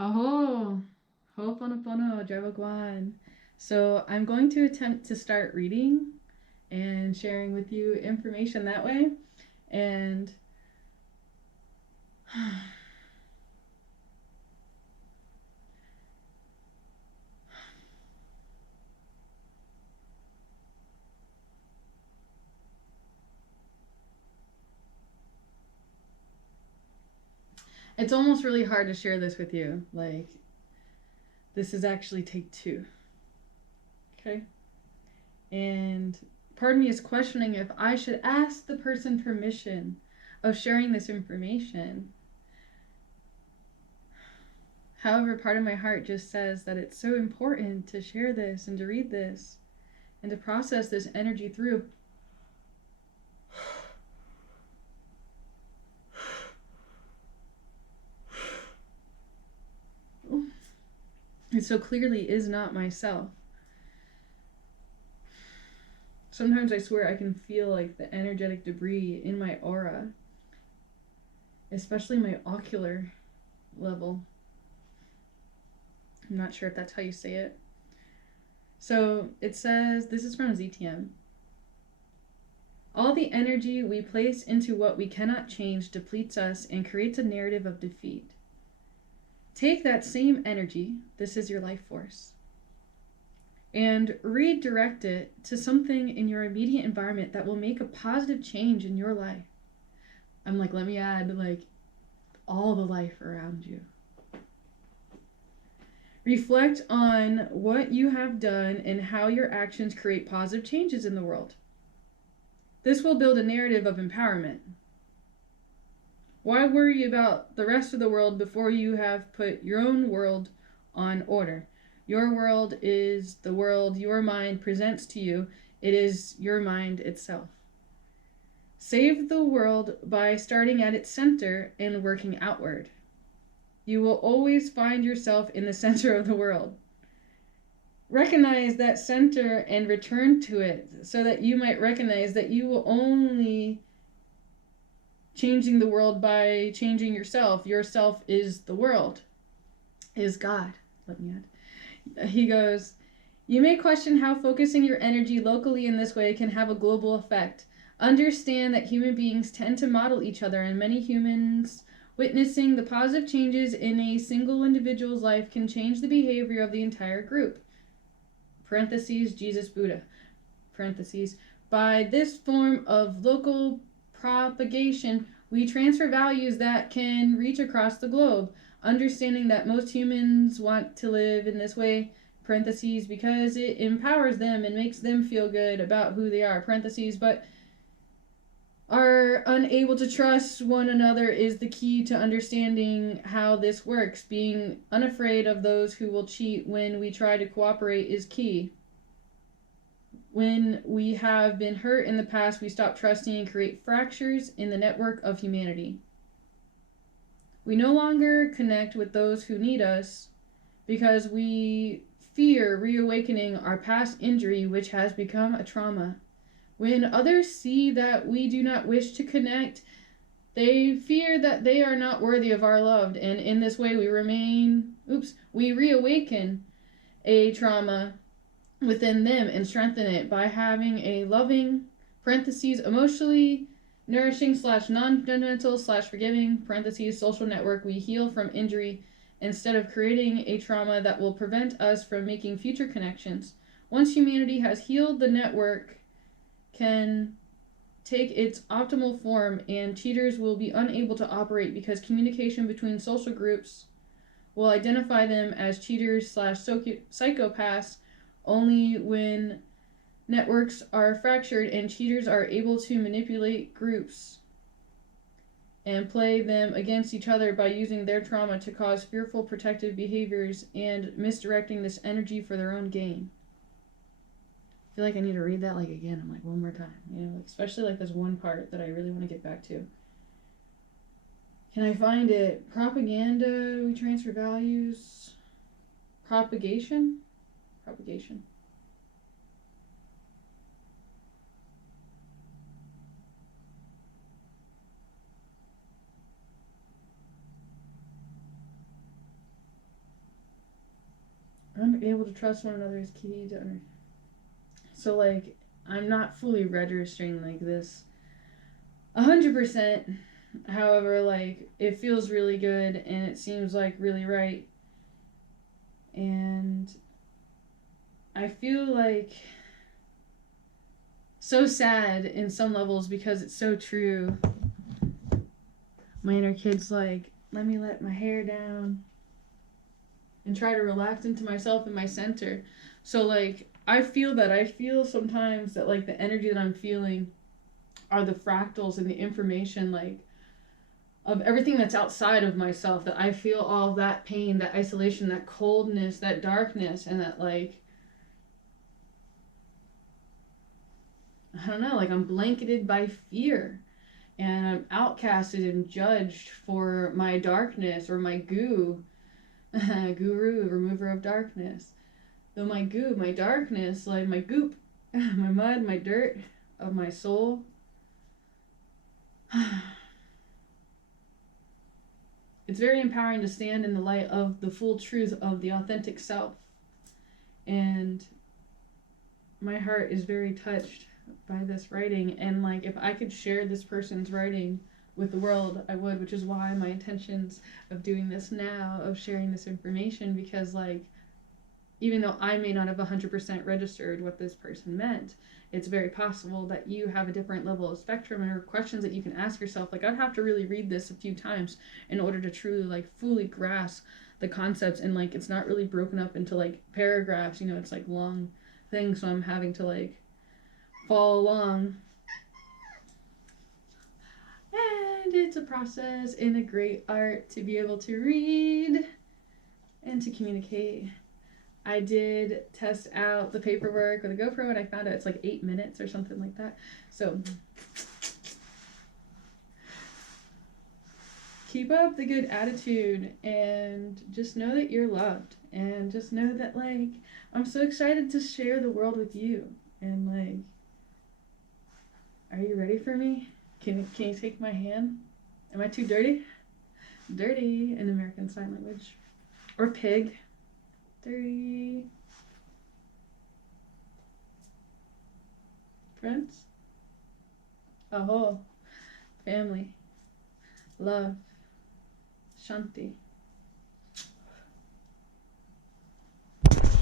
Aho, Ho'oponopono, Jaiwagwan. So I'm going to attempt to start reading and sharing with you information that way. And it's almost really hard to share this with you. Like, this is actually take two. Okay? And part of me is questioning if I should ask the person permission of sharing this information. However, part of my heart just says that it's so important to share this and to read this and to process this energy through. It so clearly is not myself. Sometimes I swear I can feel like the energetic debris in my aura, especially my ocular level. I'm not sure if that's how you say it. So it says, this is from ZTM. All the energy we place into what we cannot change depletes us and creates a narrative of defeat. Take that same energy, this is your life force, and redirect it to something in your immediate environment that will make a positive change in your life. I'm like, let me add like all the life around you. Reflect on what you have done and how your actions create positive changes in the world. This will build a narrative of empowerment. Why worry about the rest of the world before you have put your own world on order? Your world is the world your mind presents to you. It is your mind itself. Save the world by starting at its center and working outward. You will always find yourself in the center of the world. Recognize that center and return to it so that you might recognize that you will only changing the world by changing yourself. Yourself is the world, is God. Let me add. He goes, you may question how focusing your energy locally in this way can have a global effect. Understand that human beings tend to model each other, and many humans witnessing the positive changes in a single individual's life can change the behavior of the entire group. Parentheses, Jesus Buddha. Parentheses. By this form of local propagation, we transfer values that can reach across the globe. Understanding that most humans want to live in this way, parentheses, because it empowers them and makes them feel good about who they are, parentheses, but are unable to trust one another is the key to understanding how this works. Being unafraid of those who will cheat when we try to cooperate is key. When we have been hurt in the past, we stop trusting and create fractures in the network of humanity. We no longer connect with those who need us because we fear reawakening our past injury, which has become a trauma. When others see that we do not wish to connect, they fear that they are not worthy of our love, and in this way we reawaken a trauma within them and strengthen it by having a loving, parentheses, emotionally nourishing / non-judgmental / forgiving, parentheses, social network. We heal from injury instead of creating a trauma that will prevent us from making future connections. Once humanity has healed, the network can take its optimal form and cheaters will be unable to operate because communication between social groups will identify them as cheaters / psychopaths only when networks are fractured and cheaters are able to manipulate groups and play them against each other by using their trauma to cause fearful protective behaviors and misdirecting this energy for their own gain. I feel like I need to read that again. I'm like, one more time. Especially this one part that I really want to get back to. Can I find it? Propaganda, we transfer values. Propagation. be able to trust one another is key to so like I'm not fully registering like this 100%. However, like it feels really good and it seems like really right. And I feel like so sad in some levels because it's so true. My inner kid's like, let me let my hair down and try to relax into myself and my center. So like I feel sometimes that like the energy that I'm feeling are the fractals and the information like of everything that's outside of myself, that I feel all that pain, that isolation, that coldness, that darkness, and that like I don't know, like I'm blanketed by fear and I'm outcasted and judged for my darkness or my goo. Guru, remover of darkness. Though my goo, my darkness, like my goop, my mud, my dirt of my soul. It's very empowering to stand in the light of the full truth of the authentic self. And my heart is very touched by this writing. And like, if I could share this person's writing with the world, I would, which is why my intentions of doing this now, of sharing this information, because like, even though I may not have 100% registered what this person meant, it's very possible that you have a different level of spectrum and questions that you can ask yourself. Like I'd have to really read this a few times in order to truly like fully grasp the concepts, and like it's not really broken up into like paragraphs, you know, it's like long things, so I'm having to like follow along. And it's a process and a great art to be able to read and to communicate. I did test out the paperwork with a GoPro and I found out it's like 8 minutes or something like that. So keep up the good attitude and just know that you're loved, and just know that like I'm so excited to share the world with you. And like, are you ready for me? Can you take my hand? Am I too dirty? Dirty in American Sign Language. Or pig. Dirty. Friends? Aho. Family. Love. Shanti.